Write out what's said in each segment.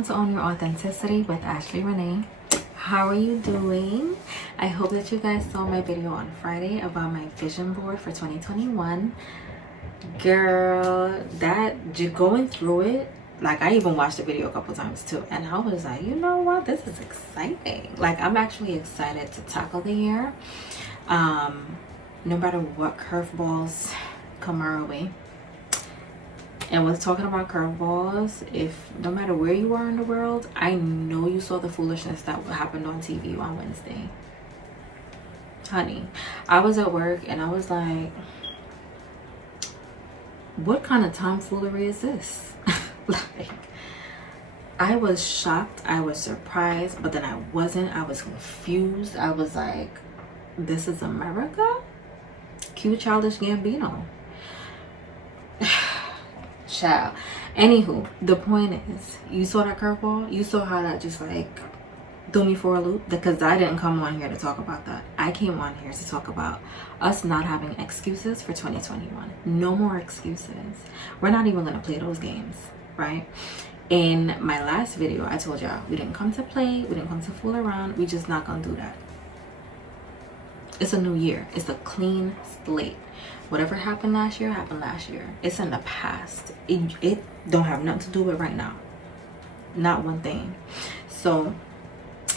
Welcome to Own Your Authenticity with Ashley Renee. How are you doing? I hope that you guys saw my video on Friday about my vision board for 2021. Girl, that just going through it, like I even watched the video a couple times too, and I was like, you know what, this is exciting. Like I'm actually excited to tackle the year. No matter what curveballs come our way. And with talking about curveballs, if no matter where you are in the world, I know you saw the foolishness that happened on TV on Wednesday. Honey, I was at work and I was like, what kind of tomfoolery is this? Like, I was shocked, I was surprised, but then I wasn't. I was confused. I was like, this is America? Cute Childish Gambino. Child. Anywho, the point is, you saw that curveball? You saw how that just like threw me for a loop? Because I didn't come on here to talk about that. I came on here to talk about us not having excuses for 2021. No more excuses. We're not even going to play those games, right? In my last video, I told y'all we didn't come to play, we didn't come to fool around, we just not going to do that. It's a new year. It's a clean slate. Whatever happened last year happened last year. It's in the past. It don't have nothing to do with right now. Not one thing. So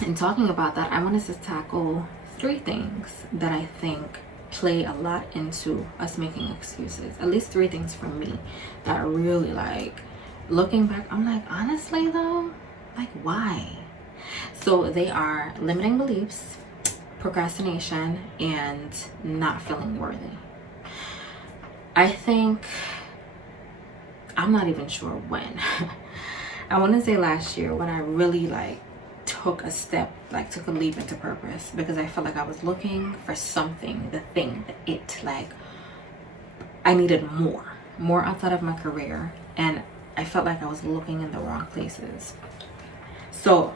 in talking about that, I wanted to tackle 3 things that I think play a lot into us making excuses. At least 3 things for me that are really like, looking back, I'm like, honestly though, like why? So they are limiting beliefs, procrastination, and not feeling worthy. I think, I'm not even sure when. I want to say last year when I really like took a step, like took a leap into purpose, because I felt like I was looking for something, the thing, like I needed more outside of my career, and I felt like I was looking in the wrong places. So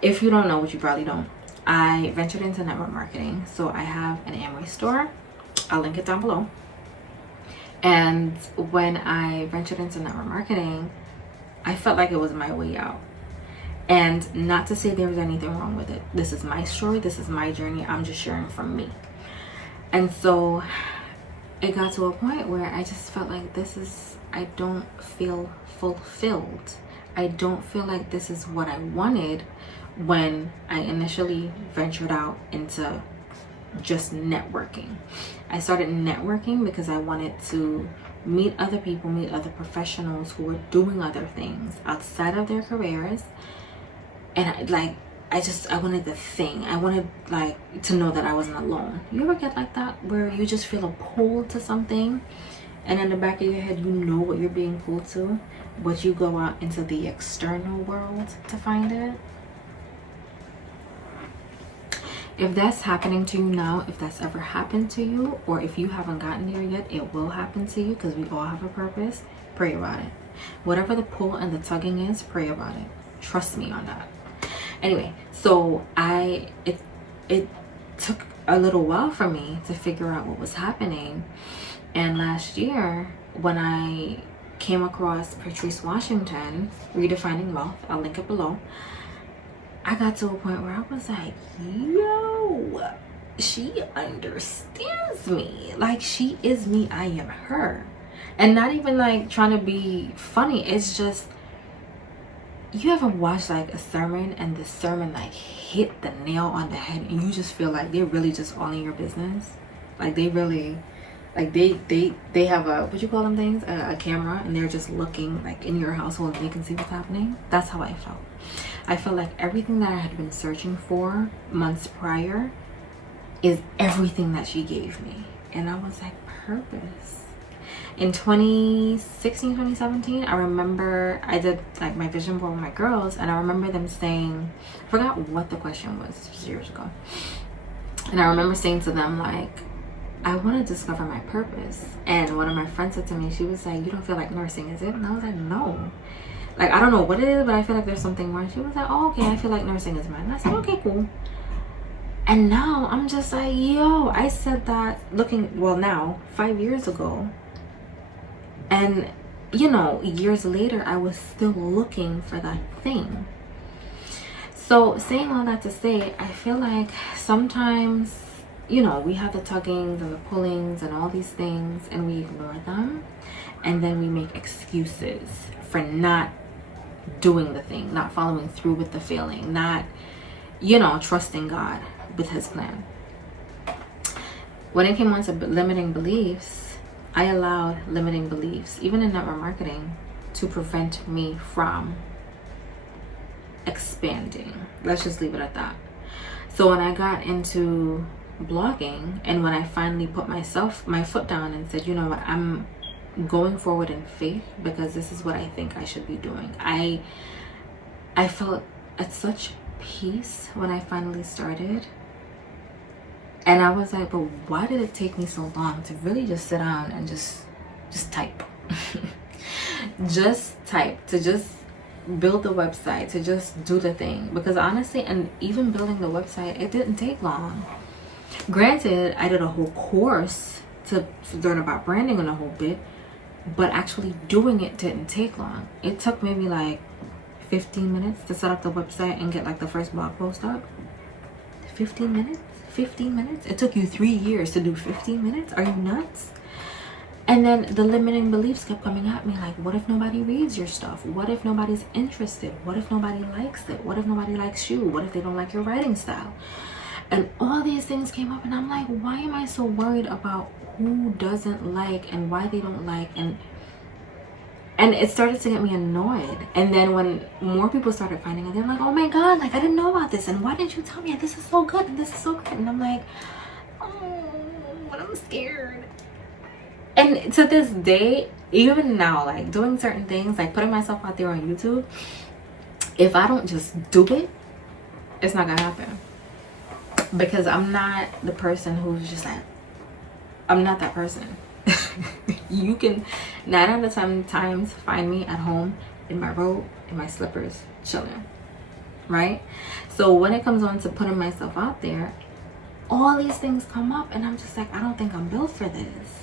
if you don't know, which you probably don't, I ventured into network marketing. So I have an Amway store. I'll link it down below. And when I ventured into network marketing, I felt like it was my way out. And not to say there was anything wrong with it. This is my story. This is my journey. I'm just sharing from me. And so it got to a point where I just felt like I don't feel fulfilled. I don't feel like this is what I wanted when I initially ventured out into just networking. I started networking because I wanted to meet other people, meet other professionals who were doing other things outside of their careers. And I wanted the thing. I wanted like to know that I wasn't alone. You ever get like that where you just feel a pull to something, and in the back of your head you know what you're being pulled to, but you go out into the external world to find it? If that's happening to you now, if that's ever happened to you, or if you haven't gotten there yet, it will happen to you, because we all have a purpose. Pray about it. Whatever the pull and the tugging is, pray about it. Trust me on that. Anyway, so it took a little while for me to figure out what was happening. And last year, when I came across Patrice Washington, Redefining Wealth, I'll link it below, I got to a point where I was like, yo, she understands me. Like, she is me, I am her. And not even like trying to be funny. It's just, you ever watch like a sermon and the sermon like hit the nail on the head, and you just feel like they're really just all in your business? Like they really, like they have a, what you call them things, a camera, and they're just looking like in your household and they can see what's happening. That's how I felt. I felt like everything that I had been searching for months prior is everything that she gave me. And I was like, purpose. In 2016, 2017, I remember I did like my vision board with my girls, and I remember them saying, I forgot what the question was, this was years ago. And I remember saying to them like, I want to discover my purpose. And one of my friends said to me, she was like, you don't feel like nursing, is it? And I was like, no. Like, I don't know what it is, but I feel like there's something more. She was like, oh, okay, I feel like nursing is mine. And I said, okay, cool. And now I'm just like, yo, I said that looking, well now, 5 years ago. And you know, years later, I was still looking for that thing. So saying all that to say, I feel like sometimes, you know, we have the tuggings and the pullings and all these things, and we ignore them, and then we make excuses for not doing the thing, not following through with the feeling, not, you know, trusting God with his plan. When it came on to limiting beliefs, I allowed limiting beliefs, even in network marketing, to prevent me from expanding. Let's just leave it at that. So when I got into blogging, and when I finally put my foot down and said, you know what, I'm going forward in faith because this is what I think I should be doing. I felt at such peace when I finally started. And I was like, but why did it take me so long to really just sit down and just type? Just type, to just build the website, to just do the thing. Because honestly, and even building the website, it didn't take long. Granted, I did a whole course to learn about branding and a whole bit, but actually doing it didn't take long. It took maybe like 15 minutes to set up the website and get like the first blog post up. 15 minutes? 15 minutes? It took you 3 years to do 15 minutes? Are you nuts? And then the limiting beliefs kept coming at me, like, what if nobody reads your stuff? What if nobody's interested? What if nobody likes it? What if nobody likes you? What if they don't like your writing style? And all these things came up, and I'm like, why am I so worried about who doesn't like and why they don't like? And it started to get me annoyed. And then when more people started finding it, they're like, oh my God, like, I didn't know about this, and why didn't you tell me? This is so good, and this is so great. And I'm like, oh, I'm scared. And to this day, even now, like doing certain things, like putting myself out there on YouTube, if I don't just do it, it's not gonna happen. Because I'm not the person who's just like, I'm not that person. You can 9 out of 10 times find me at home in my robe, in my slippers, chilling, right? So when it comes on to putting myself out there, all these things come up, and I'm just like, I don't think I'm built for this.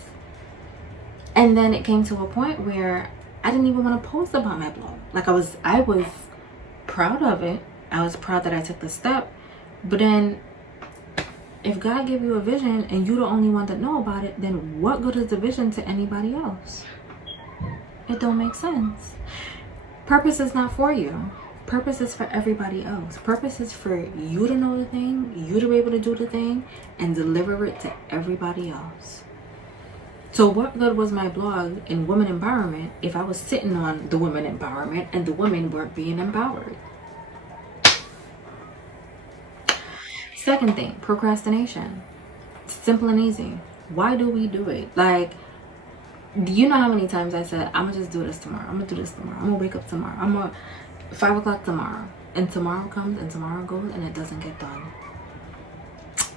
And then it came to a point where I didn't even want to post about my blog. Like I was proud of it. I was proud that I took the step. But then if God gave you a vision and you're the only one that know about it, then what good is the vision to anybody else? It don't make sense. Purpose is not for you. Purpose is for everybody else. Purpose is for you to know the thing, you to be able to do the thing, and deliver it to everybody else. So what good was my blog in women empowerment if I was sitting on the women empowerment and the women weren't being empowered? Second thing, procrastination. Simple and easy. Why do we do it? Like, do you know how many times I said, I'm gonna just do this tomorrow, I'm gonna do this tomorrow, I'm gonna wake up tomorrow, I'm gonna 5 o'clock tomorrow, and tomorrow comes and tomorrow goes and it doesn't get done.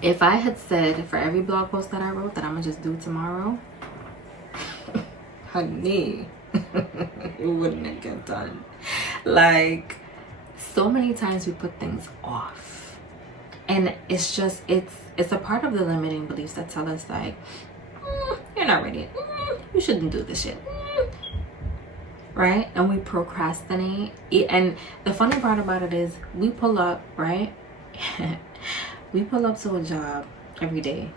If I had said for every blog post that I wrote that I'm gonna just do tomorrow, honey, it wouldn't have get done. Like, so many times we put things off, and it's just it's a part of the limiting beliefs that tell us like, you're not ready, you shouldn't do this shit, right? And we procrastinate. And the funny part about it is we pull up, right? We pull up to a job every day.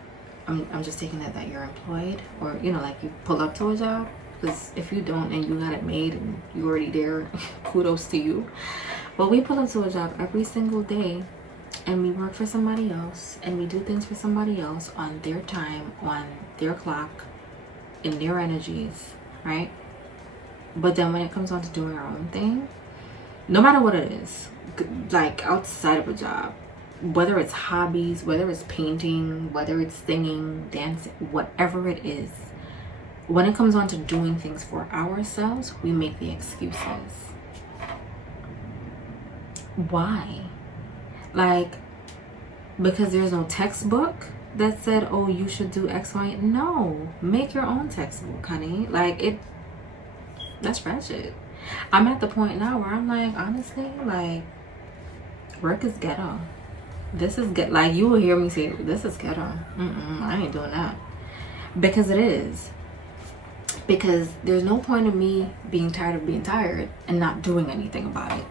I'm just taking it that you're employed, or you know, like you pull up to a job, because if you don't and you got it made and you're already there, kudos to you. But we pull up to a job every single day, and we work for somebody else, and we do things for somebody else on their time, on their clock, in their energies, right? But then when it comes on to doing our own thing, no matter what it is, like outside of a job, whether it's hobbies, whether it's painting, whether it's singing, dancing, whatever it is, when it comes on to doing things for ourselves, we make the excuses. Why? Like, because there's no textbook that said, oh, you should do X, Y. No, make your own textbook, honey. Like, that's ratchet. I'm at the point now where I'm like, honestly, like, work is ghetto. This is like, you will hear me say, this is ghetto. I ain't doing that. Because it is. Because there's no point in me being tired of being tired and not doing anything about it.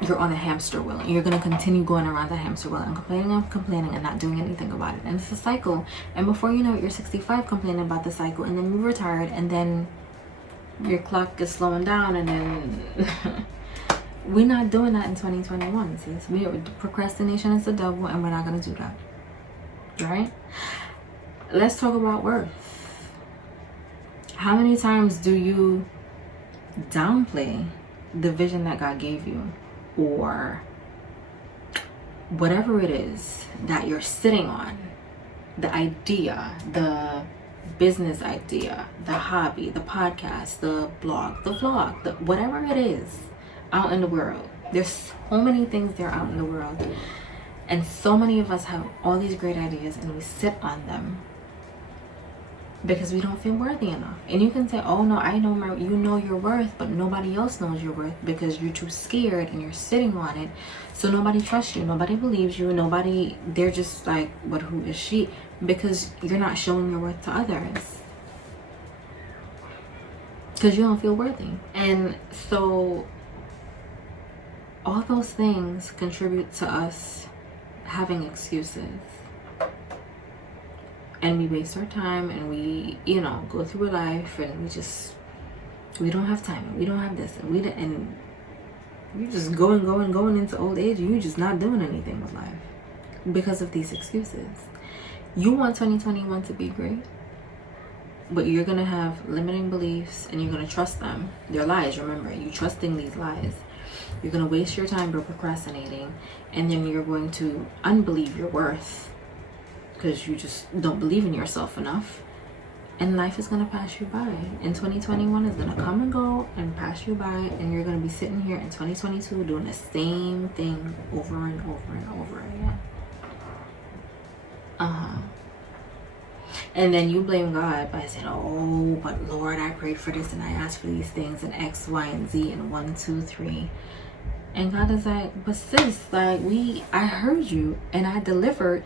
You're on a hamster wheel, and you're going to continue going around the hamster wheel and complaining and not doing anything about it. And it's a cycle. And before you know it, you're 65 complaining about the cycle, and then you're retired, and then your clock is slowing down, and then we're not doing that in 2021, sis. Procrastination is the devil, and we're not going to do that. Right? Let's talk about worth. How many times do you downplay the vision that God gave you, or whatever it is that you're sitting on, the idea, the business idea, the hobby, the podcast, the blog, the vlog, whatever it is out in the world? There's so many things there out in the world, and so many of us have all these great ideas, and we sit on them because we don't feel worthy enough. And you can say, oh no, I know you know your worth, but nobody else knows your worth because you're too scared and you're sitting on it. So nobody trusts you, nobody believes you, they're just like, but who is she? Because you're not showing your worth to others. Because you don't feel worthy. And so all those things contribute to us having excuses. And we waste our time, and we, go through life, and we don't have time, we don't have this, and you're just going into old age, and you're just not doing anything with life because of these excuses. You want 2021 to be great, but you're going to have limiting beliefs, and you're going to trust them. They're lies, remember, you trusting these lies. You're going to waste your time procrastinating, and then you're going to unbelieve your worth, because you just don't believe in yourself enough, and life is going to pass you by. And 2021 is going to come and go and pass you by, and you're going to be sitting here in 2022 doing the same thing over and over and over again. And then you blame God by saying, oh, but Lord, I prayed for this, and I asked for these things, and X, Y, and Z, and 1, 2, 3. And God is like, but sis, I heard you, and I delivered.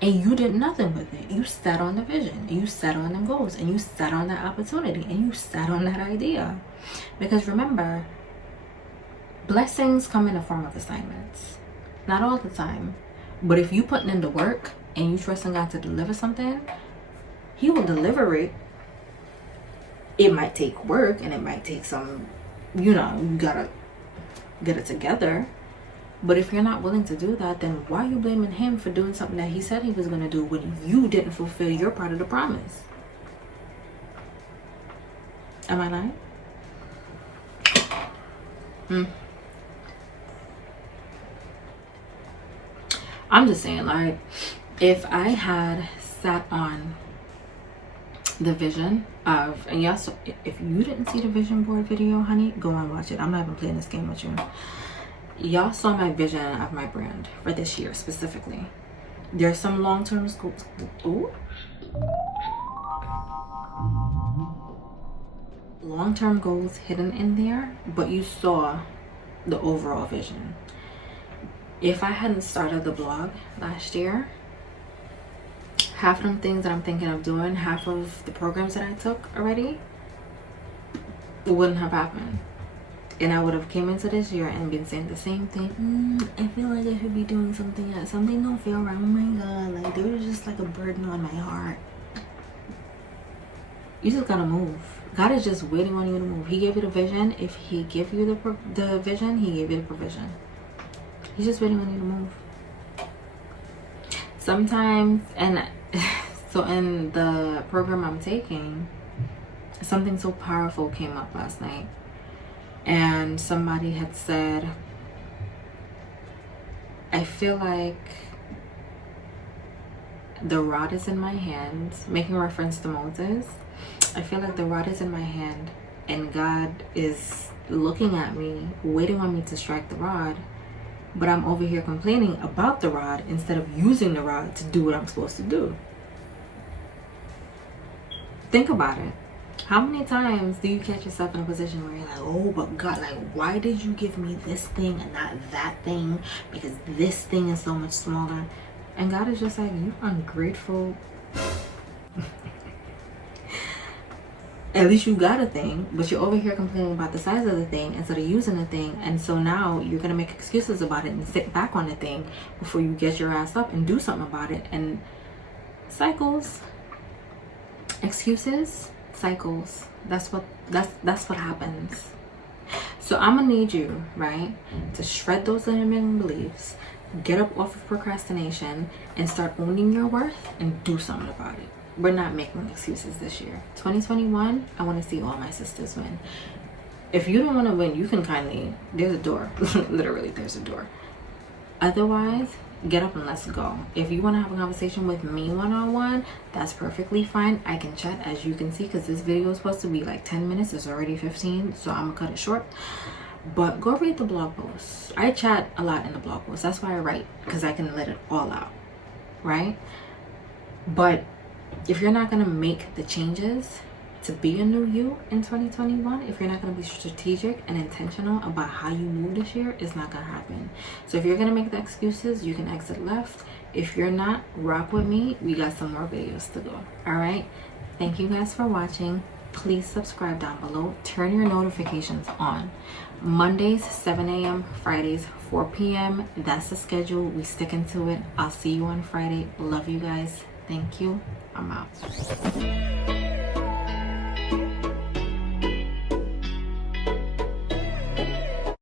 And you did nothing with it. You sat on the vision. You sat on them goals. And you sat on that opportunity. And you sat on that idea. Because remember, blessings come in the form of assignments. Not all the time. But if you putting in the work and you trusting God to deliver something, He will deliver it. It might take work, and it might take some, you gotta get it together. But if you're not willing to do that, then why are you blaming Him for doing something that He said He was going to do when you didn't fulfill your part of the promise? Am I lying? I'm just saying, if I had sat on the vision of, and yes, if you didn't see the vision board video, honey, go and watch it. I'm not even playing this game with you. Y'all saw my vision of my brand for this year specifically. There's some long-term goals. Long-term goals hidden in there, but you saw the overall vision. If I hadn't started the blog last year, half of them things that I'm thinking of doing, half of the programs that I took already, it wouldn't have happened. And I would have came into this year and been saying the same thing. I feel like I should be doing something else. Something don't feel right. Oh my God, there was just a burden on my heart. You just gotta move. God is just waiting on you to move. He gave you the vision. If He gave you the vision, He gave you the provision. He's just waiting on you to move. Sometimes, and so in the program I'm taking, something so powerful came up last night. And somebody had said, I feel like the rod is in my hand, making reference to Moses. I feel like the rod is in my hand, and God is looking at me, waiting on me to strike the rod, but I'm over here complaining about the rod instead of using the rod to do what I'm supposed to do. Think about it. How many times do you catch yourself in a position where you're like, oh, but God, why did you give me this thing and not that thing? Because this thing is so much smaller. And God is just like, you're ungrateful. At least you got a thing, but you're over here complaining about the size of the thing instead of using the thing. And so now you're gonna make excuses about it and sit back on the thing before you get your ass up and do something about it. And cycles, excuses, cycles. That's what happens. So I'm gonna need you, right, to shred those limiting beliefs, get up off of procrastination, and start owning your worth and do something about it. We're not making excuses this year. 2021, I want to see all my sisters win. If you don't want to win, you can kindly, there's a door. Literally, there's a door. Otherwise, get up and let's go. If you want to have a conversation with me one-on-one, that's perfectly fine. I can chat, as you can see, because this video is supposed to be like 10 minutes. It's already 15, so I'm going to cut it short. But go read the blog posts. I chat a lot in the blog posts. That's why I write, because I can let it all out, right? But if you're not going to make the changes to be a new you in 2021, if you're not going to be strategic and intentional about how you move this year, it's not going to happen. So if you're going to make the excuses, you can exit left. If you're not, rock with me. We got some more videos to go. All right. Thank you guys for watching. Please subscribe down below. Turn your notifications on. Mondays 7 a.m, Fridays 4 p.m. That's the schedule. We sticking to it. I'll see you on Friday. Love you guys. Thank you. I'm out.